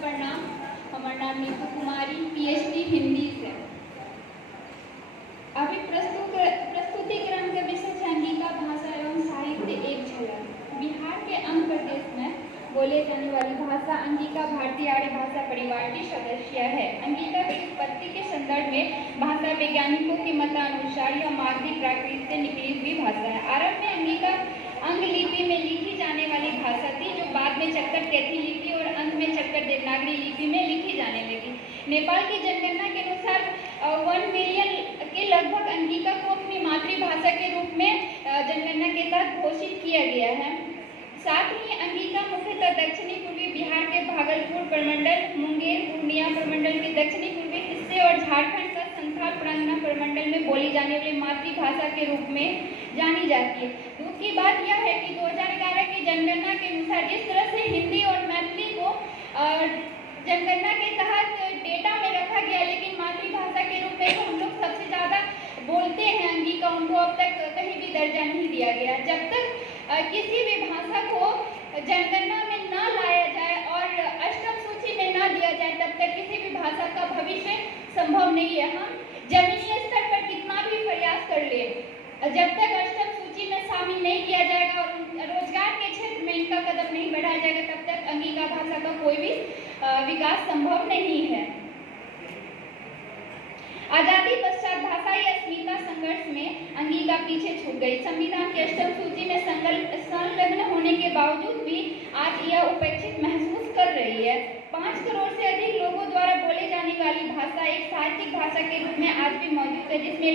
प्रणाम। हमार नाम नीतू कुमारी, पीएचडी हिंदी से। अभी प्रस्तुति क्रम के विषय है अंगिका भाषा एवं साहित्य एक झलक। बिहार के अंग प्रदेश में बोले जाने वाली भाषा अंगिका भारतीय आर्य भाषा परिवार की सदस्य है। अंगिका की उत्पत्ति के संदर्भ में भाषा वैज्ञानिकों के मतानुसार यह मागधी प्राकृत से निकली हुई भाषा है। आरंभ में अंगिका अंग लिपि में लिखी जाने वाली भाषा थी, जो बाद में चक्कर कैथी लिपि और अंत में चक्कर देवनागरी लिपि में लिखी जाने लगी। नेपाल की जनगणना के अनुसार 1 मिलियन के लगभग अंगिका को अपनी मातृभाषा के रूप में जनगणना के तहत घोषित किया गया है। साथ ही अंगिका मुख्यतः दक्षिणी पूर्वी बिहार के भागलपुर प्रमंडल, मुंगेर पूर्णिया प्रमंडल के दक्षिणी पूर्वी हिस्से और झारखंड का संथाल परगना प्रमंडल में बोली जाने वाली मातृभाषा के रूप में जानी जाती है। दुख की बात यह है कि 2011 की जनगणना के अनुसार जिस तरह से हिंदी और मैथिली को जनगणना के तहत डेटा में रखा गया, लेकिन मातृभाषा के रूप में हम लोग सबसे ज़्यादा बोलते हैं अंगिका, उनको अब तक कहीं भी दर्जा नहीं दिया गया। जब तक किसी भी भाषा को जनगणना में न लाया जाए और अष्टम सूची में न दिया जाए, तब तक किसी भी भाषा का भविष्य संभव नहीं है। हम जमीनी स्तर पर कितना भी प्रयास कर ले, जब तक अष्टम सूची में शामिल नहीं किया जाएगा और रोजगार के क्षेत्र में इनका कदम नहीं बढ़ाया जाएगा, तब तक अंगिका भाषा का कोई भी विकास संभव नहीं है। आजादी पश्चात भाषाई अस्मिता संघर्ष में अंगिका पीछे छूट गई। संविधान की अष्टम सूची में संलग्न होने के बावजूद भी आज यह उपेक्षित महसूस कर रही है। 5 करोड़ से अधिक लोगों द्वारा बोले जाने वाली भाषा एक साहित्यिक भाषा के रूप में आज भी मौजूद है, जिसमें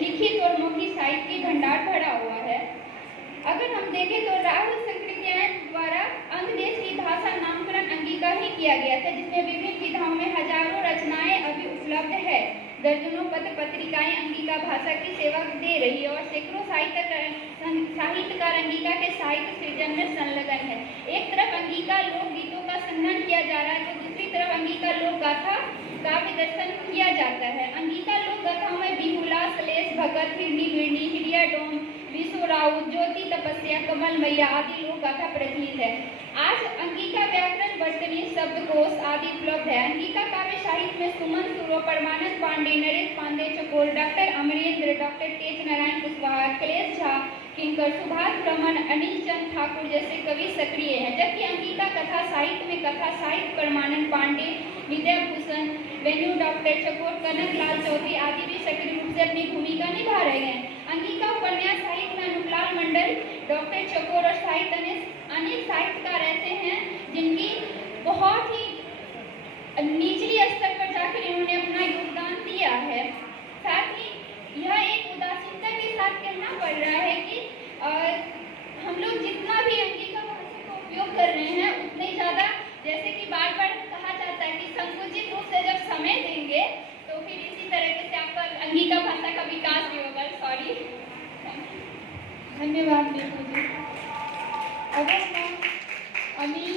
लिखित और मौखिक साहित्य की भंडार भरा हुआ है। अगर हम देखें तो राहुल संकृत्यायन द्वारा अंग देश की भाषा नामकरण अंगिका ही किया गया था, जिसमें विभिन्न विधाओं में हजारों रचनाएं अभी उपलब्ध है। दर्जनों पत्र पत्रिकाएं अंगिका भाषा की सेवा दे रही है और सैकड़ों साहित्यकार अंगिका के साहित्य सृजन में संलग्न है। एक तरफ अंगिका लोकगीतों का संग्रहण किया जा रहा है, तो दूसरी तरफ अंगिका लोक गाथा काव्य दर्शन किया जाता है। अंगिका लोक गाथाओं में बिहुला, सलेश भगत, हिरनी बिरनी, हिरिया डोम, विशु राउत, ज्योति तपस्या, कमल मैया आदि लोक गाथा प्रचलित है। आज अंगिका व्याकरण, वर्तनी, शब्दकोश आदि उपलब्ध है। अंगिका काव्य साहित्य में सुमन सुरो, परमानंद पांडे, नरेश पांडे चकोर, डॉक्टर अमरेंद्र, डॉक्टर तेज नारायण कुशवाहा, अखिलेश झा किंकर, सुभाष रमन, अनिल चंद ठाकुर जैसे कवि सक्रिय हैं। जबकि अंगिका कथा साहित्य में कथा साहित्य परमानंद पांडे, विद्याभूषण वेन्यू, डॉक्टर चकोर, कनक लाल चौधरी आदि भी सक्रिय रूप से अपनी भूमिका निभा रहे हैं। अंगिका उपन्यास साहित्य में अनुपलाल मंडल, डॉक्टर चकोर और साहित्य अनेक साहित्यकार ऐसे हैं जिनकी बहुत ही निचली स्तर पर जाकर इन्होंने अपना योगदान दिया है। साथ ही यह एक उदासीनता के साथ कहना पड़ रहा है कि हम लोग जितना भी अंगिका भाषा का उपयोग कर रहे हैं, उतने ज़्यादा, जैसे कि बार बार कहा जाता है कि संकुचित रूप से जब समय देंगे तो फिर इसी तरीके से आपका अंगिका भाषा का विकास भी होगा। सॉरी, धन्यवाद नीतू जी। अगर मैं अनिल